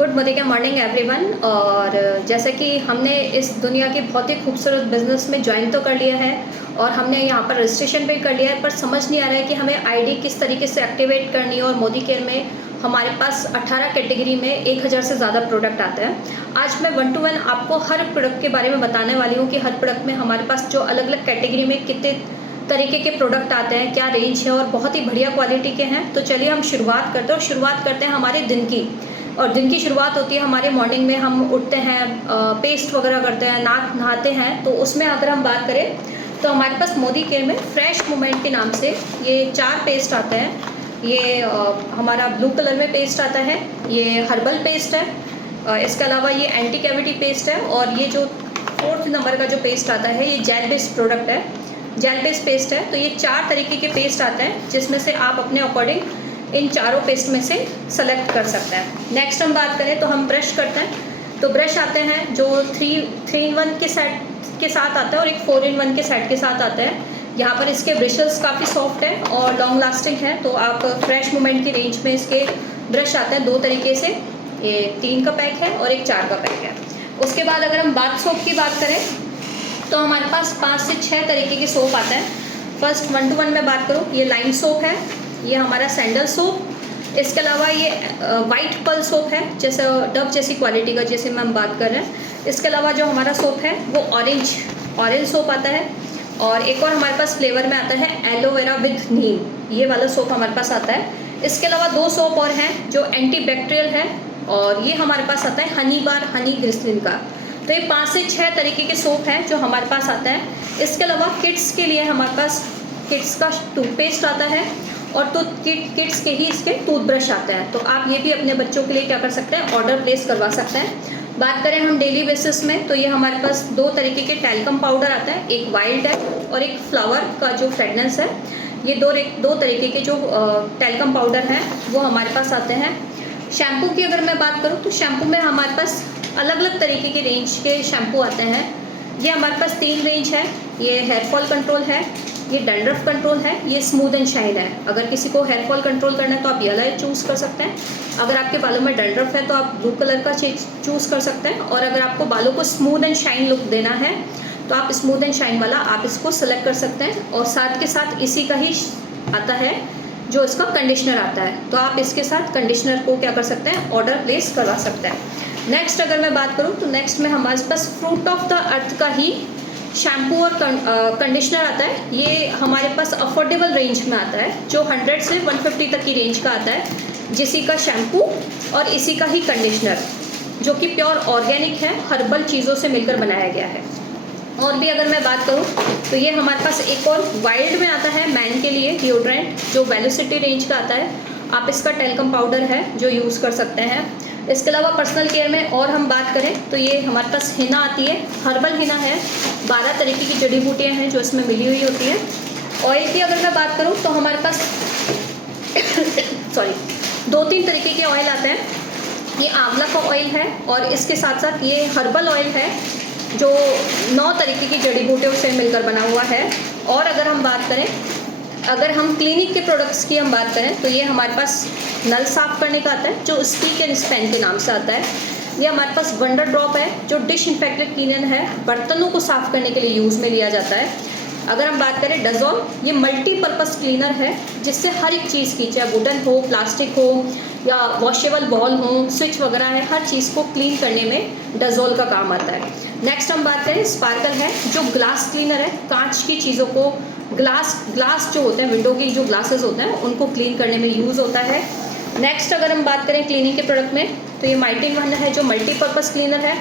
Good morning everyone. और जैसे कि हमने इस दुनिया के बहुत ही खूबसूरत बिज़नेस में ज्वाइन तो कर लिया है और हमने यहाँ पर रजिस्ट्रेशन भी कर लिया है, पर समझ नहीं आ रहा है कि हमें आईडी किस तरीके से एक्टिवेट करनी है। और मोदी केयर में हमारे पास 18 कैटेगरी में 1000 से ज़्यादा प्रोडक्ट आते हैं। आज मैं 1 to 1 आपको हर प्रोडक्ट के बारे में बताने वाली हूँ कि हर प्रोडक्ट में हमारे पास जो अलग अलग कैटेगरी में कितने तरीके के प्रोडक्ट आते हैं, क्या रेंज है और बहुत ही बढ़िया क्वालिटी के हैं। तो चलिए हम शुरुआत करते हैं और शुरुआत करते हैं हमारे दिन की। और दिन की शुरुआत होती है हमारे मॉर्निंग में, हम उठते हैं, पेस्ट वगैरह करते हैं, नहाते हैं। तो उसमें अगर हम बात करें तो हमारे पास मोदी केयर में फ्रेश मूवमेंट के नाम से ये 4 पेस्ट आते हैं। ये हमारा ब्लू कलर में पेस्ट आता है, ये हर्बल पेस्ट है, इसके अलावा ये एंटी कैविटी पेस्ट है, और ये जो 4th नंबर का जो पेस्ट आता है ये जेल बेस्ड प्रोडक्ट है, जेल बेस्ड पेस्ट है। तो ये 4 तरीके के पेस्ट आते हैं जिसमें से आप अपने अकॉर्डिंग इन चारों पेस्ट में से सेलेक्ट कर सकते हैं। नेक्स्ट हम बात करें तो हम ब्रश करते हैं। तो ब्रश आते हैं जो 3 in 1 के सेट के साथ आता है और एक 4 in 1 के सेट के साथ आता है। यहाँ पर इसके ब्रशेस काफ़ी सॉफ्ट है और लॉन्ग लास्टिंग है। तो आप फ्रेश मूवमेंट की रेंज में इसके ब्रश आते हैं 2 तरीके से, ये 3 का पैक है और एक 4 का पैक है। उसके बाद अगर हम बाथ सोप की बात करें तो हमारे पास 5 से 6 तरीके के सोप आते हैं। फर्स्ट 1 to 1 में बात करूँ, ये लाइम सोप है, ये हमारा सैंडल सोप, इसके अलावा ये वाइट पर्ल सोप है, जैसे डव जैसी क्वालिटी का, जैसे में हम बात कर रहे हैं। इसके अलावा जो हमारा सोप है वो ऑरेंज सोप आता है, और एक और हमारे पास फ्लेवर में आता है एलोवेरा विद नीम, ये वाला सोप हमारे पास आता है। इसके अलावा 2 सोप और हैं जो एंटी बैक्टीरियल है, और ये हमारे पास आता है हनी बार हनी ग्लिसरीन का। तो ये 5 से 6 तरीके के सोप हैं जो हमारे पास आता है। इसके अलावा किड्स के लिए हमारे पास किड्स का टूथपेस्ट आता है, और तो किड्स के ही इसके टूथब्रश आते हैं। तो आप ये भी अपने बच्चों के लिए क्या कर सकते हैं, ऑर्डर प्लेस करवा सकते हैं। बात करें हम डेली बेसिस में तो ये हमारे पास 2 तरीके के टैल्कम पाउडर आता है, एक वाइल्ड है और एक फ्लावर का जो फ्रेगनेंस है। ये दो तरीके के जो टैल्कम पाउडर हैं वो हमारे पास आते हैं। शैम्पू की अगर मैं बात करूँ तो शैम्पू में हमारे पास अलग अलग तरीके के रेंज के शैम्पू आते हैं। ये हमारे पास 3 रेंज है, ये हेयर फॉल कंट्रोल है, ये डैंड्रफ कंट्रोल है, ये स्मूथ एंड शाइन है। अगर किसी को हेयर फॉल कंट्रोल करना है तो आप ये वाला चूज़ कर सकते हैं। अगर आपके बालों में डैंड्रफ है तो आप ब्लू कलर का चूज़ कर सकते हैं, और अगर आपको बालों को स्मूथ एंड शाइन लुक देना है तो आप स्मूथ एंड शाइन वाला आप इसको सेलेक्ट कर सकते हैं। और साथ के साथ इसी का ही आता है जो इसका कंडीशनर आता है, तो आप इसके साथ कंडीशनर को क्या कर सकते हैं, ऑर्डर प्लेस करवा सकते हैं। नेक्स्ट अगर मैं बात करूँ तो नेक्स्ट में हमारे पास फ्रूट ऑफ द अर्थ का ही शैम्पू और कंडीशनर आता है। ये हमारे पास अफोर्डेबल रेंज में आता है, जो 100 से 150 तक की रेंज का आता है, जिसी का शैम्पू और इसी का ही कंडीशनर, जो कि प्योर ऑर्गेनिक है, हर्बल चीज़ों से मिलकर बनाया गया है। और भी अगर मैं बात करूँ तो ये हमारे पास एक और वाइल्ड में आता है मैन के लिए डिओड्रेंट, जो वेलोसिटी रेंज का आता है। आप इसका टैल्कम पाउडर है जो यूज़ कर सकते हैं। इसके अलावा पर्सनल केयर में और हम बात करें तो ये हमारे पास हिना आती है, हर्बल हिना है, 12 तरीके की जड़ी बूटियाँ हैं जो इसमें मिली हुई होती हैं। ऑयल की अगर मैं बात करूँ तो हमारे पास 2-3 तरीके के ऑयल आते हैं। ये आंवला का ऑयल है, और इसके साथ साथ ये हर्बल ऑयल है जो 9 तरीके की जड़ी बूटियों से मिलकर बना हुआ है। और अगर हम बात करें, अगर हम क्लिनिक के प्रोडक्ट्स की हम बात करें तो ये हमारे पास नल साफ़ करने का आता है जो स्पीक एंड स्पैन के नाम से आता है। ये हमारे पास वंडर ड्रॉप है जो डिश इन्फेक्टेड क्लीनर है, बर्तनों को साफ़ करने के लिए यूज़ में लिया जाता है। अगर हम बात करें डज़ोल, ये मल्टीपर्पज़ क्लीनर है जिससे हर एक चीज़ की, चाहे वुडन हो, प्लास्टिक हो या वॉशेबल बॉल हो, स्विच वगैरह है, हर चीज़ को क्लीन करने में डज़ोल का काम आता है। नेक्स्ट हम बात करें स्पार्कल है, जो ग्लास क्लीनर है, कांच की चीज़ों को, ग्लास जो होते हैं, विंडो की जो ग्लासेस होते हैं उनको क्लीन करने में यूज़ होता है। नेक्स्ट अगर हम बात करें क्लीनिंग के प्रोडक्ट में तो ये माइटिन वन है जो मल्टीपर्पज़ क्लीनर है।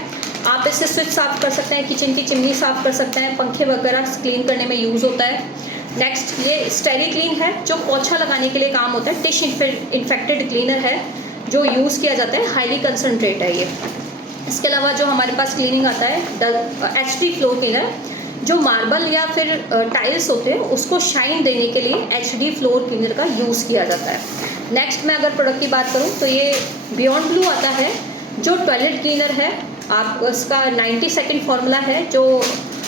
आप इससे स्विच साफ़ कर सकते हैं, किचन की चिमनी साफ़ कर सकते हैं, पंखे वगैरह क्लीन करने में यूज़ होता है। नेक्स्ट ये स्टेरी क्लीन है जो पोछा लगाने के लिए काम होता है, डिश इन्फेक्टेड क्लीनर है जो यूज़ किया जाता है, हाईली कंसनट्रेट है ये। इसके अलावा जो हमारे पास क्लीनिंग आता है HD फ्लोर क्लीनर, जो मार्बल या फिर टाइल्स होते हैं उसको शाइन देने के लिए HD फ्लोर क्लीनर का यूज़ किया जाता है। नेक्स्ट मैं अगर प्रोडक्ट की बात करूँ तो ये बियॉन्ड ब्लू आता है जो टॉयलेट क्लीनर है। आप इसका 90 सेकेंड फार्मूला है जो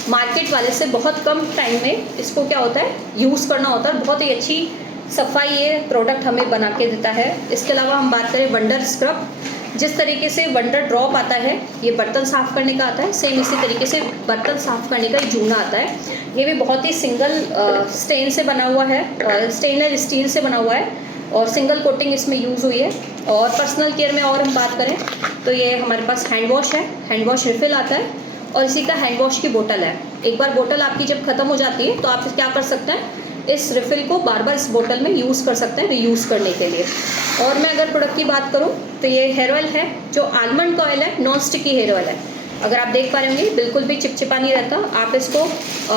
मार्केट वाले से बहुत कम टाइम में इसको क्या होता है यूज़ करना होता है। बहुत ही अच्छी सफाई ये प्रोडक्ट हमें बना के देता है। इसके अलावा हम बात करें वंडर स्क्रब, जिस तरीके से वंडर ड्रॉप आता है, ये बर्तन साफ़ करने का आता है, सेम इसी तरीके से बर्तन साफ़ करने का एक जूना आता है। ये भी बहुत ही सिंगल स्टेन से बना हुआ है, स्टेनलेस स्टील से बना हुआ है और सिंगल कोटिंग इसमें यूज़ हुई है। और पर्सनल केयर में और हम बात करें तो ये हमारे पास हैंड वॉश है, हैंड वॉश रिफ़िल आता है और इसी का हैंड वॉश की बोतल है। एक बार बोतल आपकी जब ख़त्म हो जाती है तो आप क्या कर सकते हैं, इस रिफ़िल को बार बार इस बोतल में यूज़ कर सकते हैं रीयूज़ करने के लिए। और मैं अगर प्रोडक्ट की बात करूँ तो ये हेयर ऑयल है जो आलमंड का ऑयल है, नॉन स्टिकी हेयर ऑयल है। अगर आप देख पा रहे होंगे बिल्कुल भी चिपचिपा नहीं रहता। आप इसको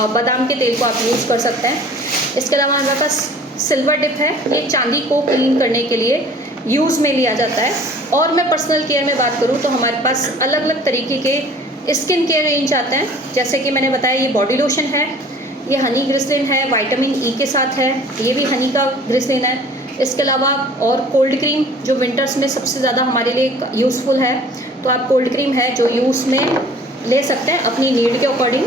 बादाम के तेल को आप यूज़ कर सकते हैं। इसके अलावा हमारे पास सिल्वर डिप है, ये चांदी को क्लीन करने के लिए यूज़ में लिया जाता है। और मैं पर्सनल केयर में बात करूँ तो हमारे पास अलग अलग तरीके के स्किन केयर रेंज आते हैं। जैसे कि मैंने बताया ये बॉडी लोशन है, ये हनी ग्लिसरीन है, विटामिन ई के साथ है, ये भी हनी का ग्लिसरीन है। इसके अलावा और कोल्ड क्रीम जो विंटर्स में सबसे ज़्यादा हमारे लिए यूज़फुल है, तो आप कोल्ड क्रीम है जो यूज़ में ले सकते हैं अपनी नीड के अकॉर्डिंग।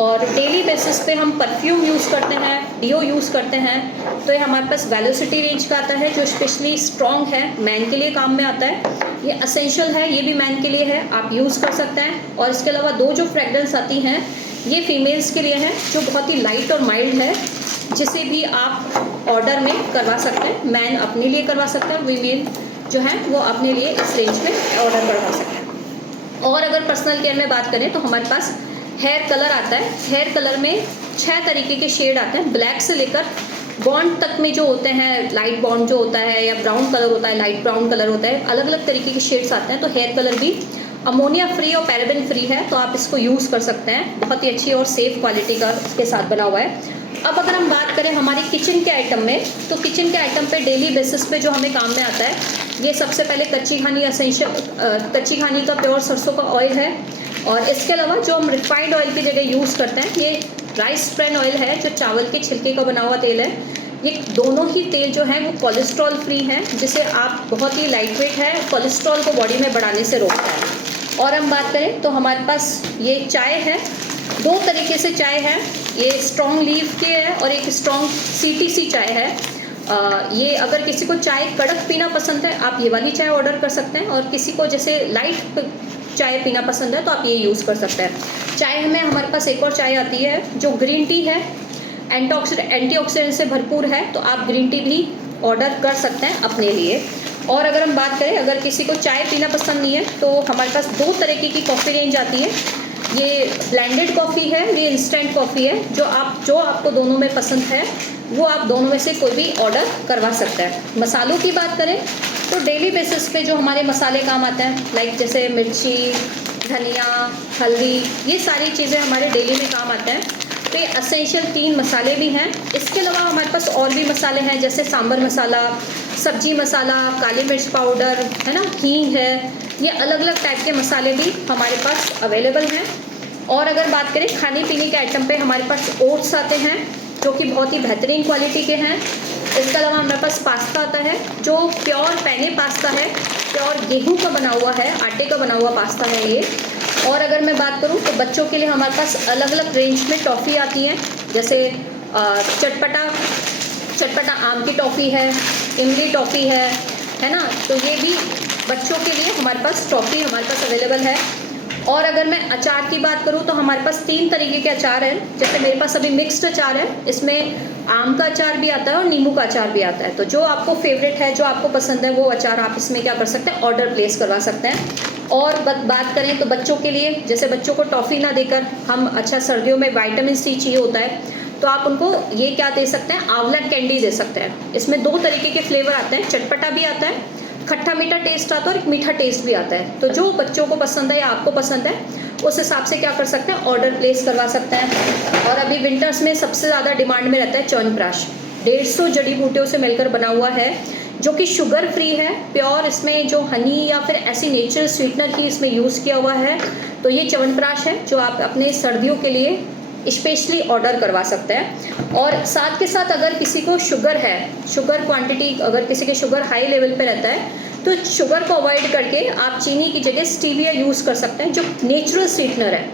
और डेली बेसिस पे हम परफ्यूम यूज़ करते हैं, डीओ यूज़ करते हैं। तो ये हमारे पास वेलोसिटी रेंज का आता है जो स्पेशली स्ट्रॉन्ग है, मैन के लिए काम में आता है। ये असेंशियल है, ये भी मैन के लिए है, आप यूज़ कर सकते हैं। और इसके अलावा दो जो फ्रेगरेंस आती हैं ये फीमेल्स के लिए है जो बहुत ही लाइट और माइल्ड है, जिसे भी आप ऑर्डर में करवा सकते हैं। मैन अपने लिए करवा सकते हैं, वीमेन जो है वो अपने लिए इस रेंज में ऑर्डर करवा सकते हैं। और अगर पर्सनल केयर में बात करें तो हमारे पास हेयर कलर आता है। हेयर कलर में 6 तरीके के शेड आते हैं, ब्लैक से लेकर बॉन्ड तक में जो होते हैं, लाइट बॉन्ड जो होता है या ब्राउन कलर होता है, लाइट ब्राउन कलर होता है, अलग अलग तरीके के शेड्स आते हैं। तो हेयर कलर भी अमोनिया फ्री और पैराबेन फ्री है, तो आप इसको यूज़ कर सकते हैं। बहुत ही अच्छी और सेफ़ क्वालिटी का इसके साथ बना हुआ है। अब अगर हम बात करें हमारी किचन के आइटम में, तो किचन के आइटम पे डेली बेसिस पे जो हमें काम में आता है, ये सबसे पहले कच्ची घानी एसेंशियल कच्ची घानी का प्योर सरसों का ऑयल है। और इसके अलावा जो हम रिफाइंड ऑयल की जगह यूज़ करते हैं, ये राइस ब्रान ऑयल है जो चावल के छिलके का बना हुआ तेल है। ये दोनों ही तेल जो हैं वो कोलेस्ट्रॉल फ्री हैं, जिसे आप बहुत ही लाइट वेट है, कोलेस्ट्रॉल को बॉडी में बढ़ाने से रोकता है। और हम बात करें तो हमारे पास ये चाय है, 2 तरीके से चाय है, ये स्ट्रॉन्ग लीफ की है और एक स्ट्रॉन्ग सीटीसी चाय है। ये अगर किसी को चाय कड़क पीना पसंद है आप ये वाली चाय ऑर्डर कर सकते हैं, और किसी को जैसे लाइट चाय पीना पसंद है तो आप ये यूज़ कर सकते हैं। चाय में हमारे पास एक और चाय आती है जो ग्रीन टी है, एंटीऑक्सीडेंट से भरपूर है, तो आप ग्रीन टी भी ऑर्डर कर सकते हैं अपने लिए। और अगर हम बात करें अगर किसी को चाय पीना पसंद नहीं है तो हमारे पास 2 तरीके की कॉफ़ी रेंज आती है। ये ब्लेंडेड कॉफ़ी है, ये इंस्टेंट कॉफ़ी है, जो आपको दोनों में पसंद है वो आप दोनों में से कोई भी ऑर्डर करवा सकते हैं। मसालों की बात करें तो डेली बेसिस पे जो हमारे मसाले काम आते हैं, लाइक जैसे मिर्ची, धनिया, हल्दी, ये सारी चीज़ें हमारे डेली में काम आते हैं। तो ये असेंशियल 3 मसाले भी हैं। इसके अलावा हमारे पास और भी मसाले हैं जैसे सांभर मसाला, सब्जी मसाला, काली मिर्च पाउडर है ना, हींग है, ये अलग अलग टाइप के मसाले भी हमारे पास अवेलेबल हैं। और अगर बात करें खाने पीने के आइटम पे हमारे पास ओट्स आते हैं जो कि बहुत ही बेहतरीन क्वालिटी के हैं। इसके अलावा हमारे पास पास्ता आता है जो प्योर पेने पास्ता है, प्योर गेहूं का बना हुआ है, आटे का बना हुआ पास्ता है ये। और अगर मैं बात करूं तो बच्चों के लिए हमारे पास अलग अलग रेंज में टॉफ़ी आती है, जैसे चटपटा आम की टॉफ़ी है, इमली टॉफ़ी है ना, तो ये भी बच्चों के लिए हमारे पास टॉफ़ी हमारे पास अवेलेबल है। और अगर मैं अचार की बात करूं तो हमारे पास 3 तरीके के अचार हैं। जैसे मेरे पास अभी मिक्स्ड अचार है, इसमें आम का अचार भी आता है और नींबू का अचार भी आता है। तो जो आपको फेवरेट है, जो आपको पसंद है, वो अचार आप इसमें क्या कर सकते हैं, ऑर्डर प्लेस करवा सकते हैं। और बात करें तो बच्चों के लिए, जैसे बच्चों को टॉफ़ी ना देकर हम अच्छा सर्दियों में विटामिन सी चाहिए होता है, तो आप उनको ये क्या दे सकते हैं, आंवला कैंडी दे सकते हैं। इसमें 2 तरीके के फ्लेवर आते हैं, चटपटा भी आता है, खट्टा मीठा टेस्ट आता है और एक मीठा टेस्ट भी आता है। तो जो बच्चों को पसंद है या आपको पसंद है उस हिसाब से क्या कर सकते हैं, ऑर्डर प्लेस करवा सकते हैं। और अभी विंटर्स में सबसे ज़्यादा डिमांड में रहता है च्यवनप्राश, 150 जड़ी बूटियों से मिलकर बना हुआ है, जो कि शुगर फ्री है, प्योर। इसमें जो हनी या फिर ऐसी नेचुरल स्वीटनर ही इसमें यूज़ किया हुआ है। तो ये च्यवनप्राश है जो आप अपने सर्दियों के लिए स्पेशली ऑर्डर करवा सकते हैं। और साथ के साथ अगर किसी को शुगर है, शुगर क्वांटिटी अगर किसी के शुगर हाई लेवल पे रहता है, तो शुगर को अवॉइड करके आप चीनी की जगह स्टीविया यूज़ कर सकते हैं, जो नेचुरल स्वीटनर है।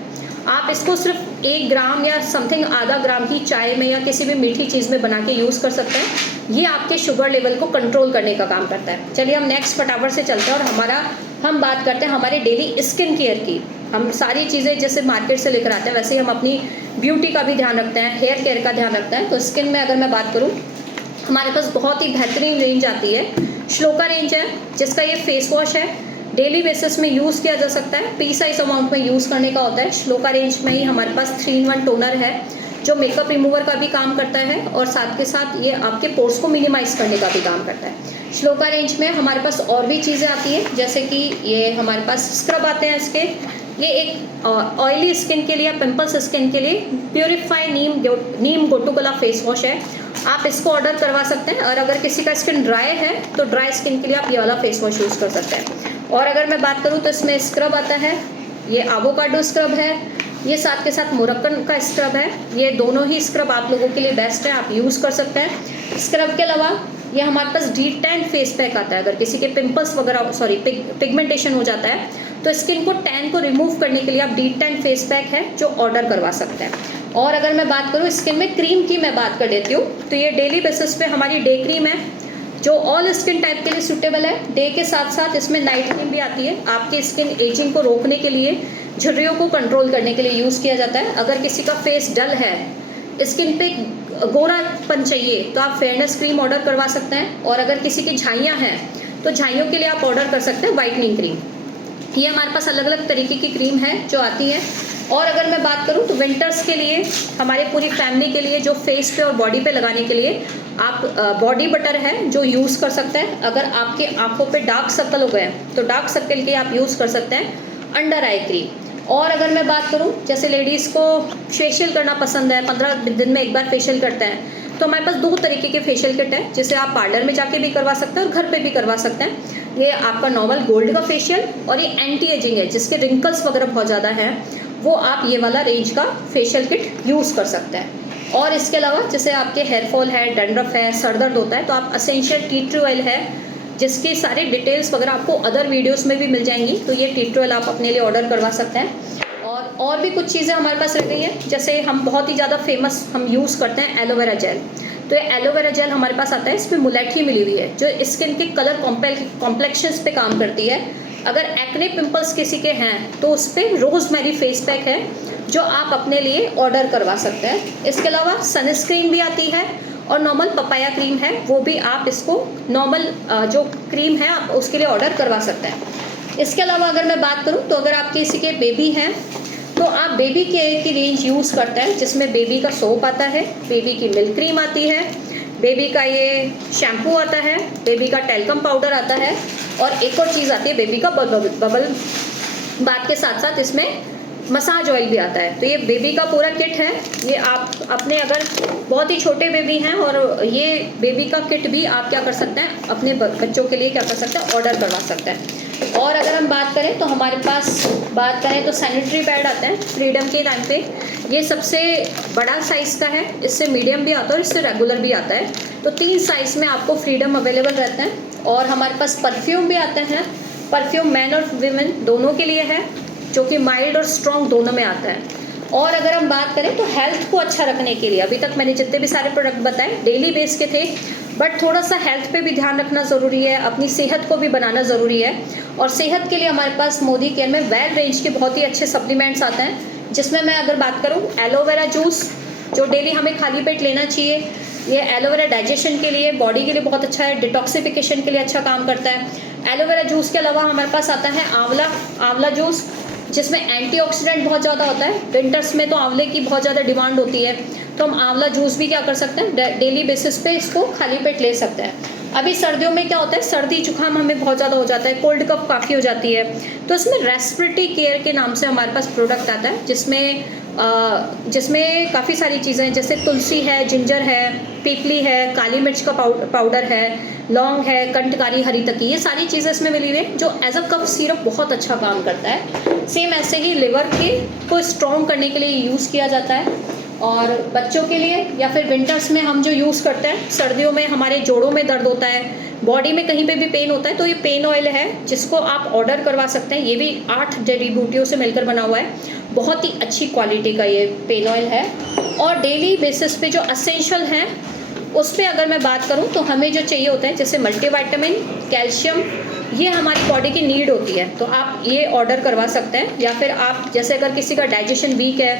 आप इसको सिर्फ 1 ग्राम या समथिंग आधा ग्राम की चाय में या किसी भी मीठी चीज़ में बना के यूज़ कर सकते हैं। ये आपके शुगर लेवल को कंट्रोल करने का काम करता है। चलिए हम नेक्स्ट फटाफट से चलते हैं और हम बात करते हैं हमारे डेली स्किन केयर की। हम सारी चीज़ें जैसे मार्केट से लेकर आते हैं वैसे ही हम अपनी ब्यूटी का भी ध्यान रखते हैं, हेयर केयर का ध्यान रखते हैं। तो स्किन में अगर मैं बात करूँ, हमारे पास बहुत ही बेहतरीन रेंज आती है। श्लोका रेंज है, जिसका ये फेस वॉश है, डेली बेसिस में यूज़ किया जा सकता है, पी साइज अमाउंट में यूज़ करने का होता है। श्लोका रेंज में ही हमारे पास 3-in-1 टोनर है जो मेकअप रिमूवर का भी काम करता है और साथ के साथ ये आपके पोर्स को मिनिमाइज़ करने का भी काम करता है। श्लोका रेंज में हमारे पास और भी चीज़ें आती हैं, जैसे कि ये हमारे पास स्क्रब आते हैं इसके। ये एक ऑयली स्किन के लिए, पिंपल्स स्किन के लिए प्योरीफाई नीम गोटूकोला फेस वॉश है। आप इसको ऑर्डर करवा सकते हैं। और अगर किसी का स्किन ड्राई है तो ड्राई स्किन के लिए आप ये वाला फेस वॉश यूज़ कर सकते हैं। और अगर मैं बात करूँ तो इसमें स्क्रब आता है, ये एवोकाडो स्क्रब है, ये साथ के साथ मोरक्कन का स्क्रब है। ये दोनों ही स्क्रब आप लोगों के लिए बेस्ट है, आप यूज़ कर सकते हैं। स्क्रब के अलावा ये हमारे पास डी-टैन फेस पैक आता है। अगर किसी के पिंपल्स वगैरह पिगमेंटेशन हो जाता है तो स्किन को टैन को रिमूव करने के लिए आप डी-टैन फेस पैक है जो ऑर्डर करवा सकते हैं। और अगर मैं बात करूँ स्किन में क्रीम की, मैं बात कर लेती हूँ, तो ये डेली बेसिस पे हमारी डे क्रीम है जो ऑल स्किन टाइप के लिए सूटेबल है। डे के साथ साथ इसमें नाइट क्रीम भी आती है, आपकी स्किन एजिंग को रोकने के लिए, झुर्रियों को कंट्रोल करने के लिए यूज़ किया जाता है। अगर किसी का फेस डल है, स्किन पे गोरापन चाहिए, तो आप फेयरनेस क्रीम ऑर्डर करवा सकते हैं। और अगर किसी की झाइयाँ हैं तो झाइयों के लिए आप ऑर्डर कर सकते हैं वाइटनिंग क्रीम। ये हमारे पास अलग अलग तरीके की क्रीम है जो आती है। और अगर मैं बात करूँ तो विंटर्स के लिए हमारे पूरी फैमिली के लिए जो फेस पे और बॉडी पे लगाने के लिए आप बॉडी बटर है जो यूज़ कर सकते हैं। अगर आपके आंखों पे डार्क सर्कल हो गए तो डार्क सर्कल के आप यूज़ कर सकते हैं अंडर आई क्रीम। और अगर मैं बात करूँ जैसे लेडीज़ को फेशियल करना पसंद है, 15 दिन में एक बार फेशियल करते हैं, तो हमारे पास 2 तरीके के फेशियल किट है जिसे आप पार्लर में जाके भी करवा सकते हैं और घर पे भी करवा सकते हैं। ये आपका नॉर्मल गोल्ड का फेशियल और ये एंटी एजिंग है, जिसके रिंकल्स वगैरह बहुत ज़्यादा हैं, वो आप ये वाला रेंज का फेशियल किट यूज़ कर सकते हैं। और इसके अलावा जैसे आपके हेयरफॉल है, डैंड्रफ है, सर दर्द होता है, तो आप असेंशियल टी ट्री ऑयल है जिसकी सारी डिटेल्स वगैरह आपको अदर वीडियोस में भी मिल जाएंगी, तो ये टी ट्री ऑयल आप अपने लिए ऑर्डर करवा सकते हैं। और भी कुछ चीज़ें हमारे पास रह गई हैं, जैसे हम बहुत ही ज़्यादा फेमस हम यूज़ करते हैं एलोवेरा जेल। तो ये एलोवेरा जेल हमारे पास आता है, इसमें मुलेठी मिली हुई है जो स्किन के कलर कॉम्प्लेक्शंस पे काम करती है। अगर एक्ने पिंपल्स किसी के हैं तो उस पर रोज़मेरी फेस पैक है जो आप अपने लिए ऑर्डर करवा सकते हैं। इसके अलावा सनस्क्रीन भी आती है और नॉर्मल पपाया क्रीम है, वो भी आप इसको नॉर्मल जो क्रीम है आप उसके लिए ऑर्डर करवा सकते हैं। इसके अलावा अगर मैं बात करूँ तो अगर आपके किसी के बेबी हैं तो आप बेबी केयर की रेंज यूज़ करते हैं, जिसमें बेबी का सोप आता है, बेबी की मिल्क क्रीम आती है, बेबी का ये शैम्पू आता है, बेबी का टेल्कम पाउडर आता है और एक और चीज़ आती है बेबी का बबल बात के साथ साथ इसमें मसाज ऑयल भी आता है। तो ये बेबी का पूरा किट है। ये आप अपने अगर बहुत ही छोटे बेबी हैं और ये बेबी का किट भी आप क्या कर सकते हैं अपने बच्चों के लिए क्या कर सकते हैं ऑर्डर करवा सकते हैं। और अगर हम बात करें तो हमारे पास बात करें तो सैनिटरी पैड आते हैं फ्रीडम के टाइम पे। ये सबसे बड़ा साइज़ का है, इससे मीडियम भी आता है और इससे रेगुलर भी आता है। तो 3 साइज़ में आपको फ्रीडम अवेलेबल रहते हैं। और हमारे पास परफ्यूम भी आते हैं, परफ्यूम मैन और वीमेन दोनों के लिए है, जो कि माइल्ड और स्ट्रॉन्ग दोनों में आता है। और अगर हम बात करें तो हेल्थ को अच्छा रखने के लिए अभी तक मैंने जितने भी सारे प्रोडक्ट बताए डेली बेस के थे, बट थोड़ा सा हेल्थ पे भी ध्यान रखना ज़रूरी है, अपनी सेहत को भी बनाना ज़रूरी है। और सेहत के लिए हमारे पास मोदी केयर में वेल रेंज के बहुत ही अच्छे सप्लीमेंट्स आते हैं, जिसमें मैं अगर बात करूँ एलोवेरा जूस जो डेली हमें खाली पेट लेना चाहिए। ये एलोवेरा डाइजेशन के लिए, बॉडी के लिए बहुत अच्छा है, डिटॉक्सिफिकेशन के लिए अच्छा काम करता है। एलोवेरा जूस के अलावा हमारे पास आता है आंवला जूस, जिसमें एंटीऑक्सीडेंट बहुत ज़्यादा होता है। विंटर्स में तो आंवले की बहुत ज़्यादा डिमांड होती है, तो हम आंवला जूस भी क्या कर सकते हैं डेली बेसिस पे इसको खाली पेट ले सकते हैं। अभी सर्दियों में क्या होता है, सर्दी जुकाम हमें बहुत ज़्यादा हो जाता है, कोल्ड कफ काफ़ी हो जाती है, तो इसमें रेस्पिरेटरी केयर के नाम से हमारे पास प्रोडक्ट आता है, जिसमें काफ़ी सारी चीज़ें जैसे तुलसी है, जिंजर है, पीपली है, काली मिर्च का पाउडर है, लौंग है, कंटकारी, हरी तकी, ये सारी चीज़ें इसमें मिली हुई है जो एज अ कफ सिरप बहुत अच्छा काम करता है। सेम ऐसे ही लिवर को स्ट्रॉन्ग करने के लिए यूज़ किया जाता है। और बच्चों के लिए या फिर विंटर्स में हम जो यूज़ करते हैं, सर्दियों में हमारे जोड़ों में दर्द होता है, बॉडी में कहीं पे भी पेन होता है, तो ये पेन ऑयल है जिसको आप ऑर्डर करवा सकते हैं। ये भी 8 जड़ी बूटियों से मिलकर बना हुआ है, बहुत ही अच्छी क्वालिटी का ये पेन ऑयल है। और डेली बेसिस पे जो असेंशियल हैं उस पर अगर मैं बात करूं तो हमें जो चाहिए होता है जैसे मल्टीविटामिन, कैल्शियम, ये हमारी बॉडी की नीड होती है, तो आप ये ऑर्डर करवा सकते हैं। या फिर आप जैसे अगर किसी का डाइजेशन वीक है,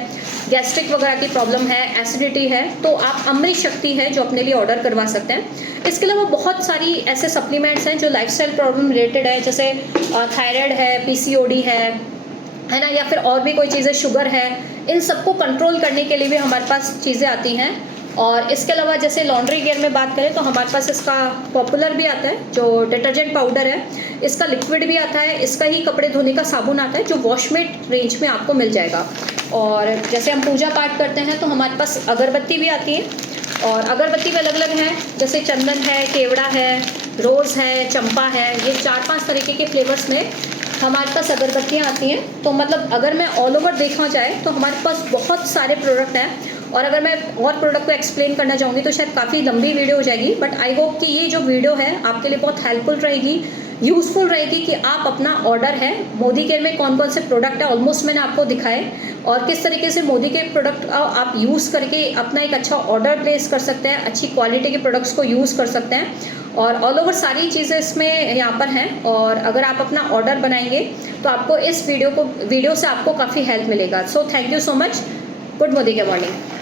गैस्ट्रिक वगैरह की प्रॉब्लम है, एसिडिटी है, तो आप अमृत शक्ति है जो अपने लिए ऑर्डर करवा सकते हैं। इसके अलावा बहुत सारी ऐसे सप्लीमेंट्स हैं जो लाइफस्टाइल प्रॉब्लम रिलेटेड है, जैसे थायराइड है, पीसीओडी है ना, या फिर और भी कोई चीज़ें, शुगर है, इन सबको कंट्रोल करने के लिए भी हमारे पास चीज़ें आती हैं। और इसके अलावा जैसे लॉन्ड्री गियर में बात करें तो हमारे पास इसका पॉपुलर भी आता है जो डिटर्जेंट पाउडर है, इसका लिक्विड भी आता है, इसका ही कपड़े धोने का साबुन आता है जो वॉशमेट रेंज में आपको मिल जाएगा। और जैसे हम पूजा पाठ करते हैं तो हमारे पास अगरबत्ती भी आती है, और अगरबत्ती भी अलग अलग है, जैसे चंदन है, केवड़ा है, रोज़ है, चंपा है, ये 4-5 तरीके के फ्लेवर्स में हमारे पास अगरबत्तियाँ आती हैं। तो मतलब अगर मैं ऑल ओवर देखा जाए तो हमारे पास बहुत सारे प्रोडक्ट हैं, और अगर मैं और प्रोडक्ट को एक्सप्लेन करना चाहूँगी तो शायद काफ़ी लंबी वीडियो हो जाएगी, बट आई होप कि ये जो वीडियो है आपके लिए बहुत हेल्पफुल रहेगी, यूज़फुल रहेगी कि आप अपना ऑर्डर है मोदी केयर में कौन कौन से प्रोडक्ट है ऑलमोस्ट मैंने आपको दिखाए, और किस तरीके से मोदी के प्रोडक्ट आप यूज़ करके अपना एक अच्छा ऑर्डर प्लेस कर सकते हैं, अच्छी क्वालिटी के प्रोडक्ट्स को यूज़ कर सकते हैं। और ऑल ओवर सारी चीज़ें इसमें यहाँ पर हैं, और अगर आप अपना ऑर्डर बनाएंगे तो आपको इस वीडियो से आपको काफ़ी हेल्प मिलेगा। So thank you so much. Good Modi के मॉर्निंग।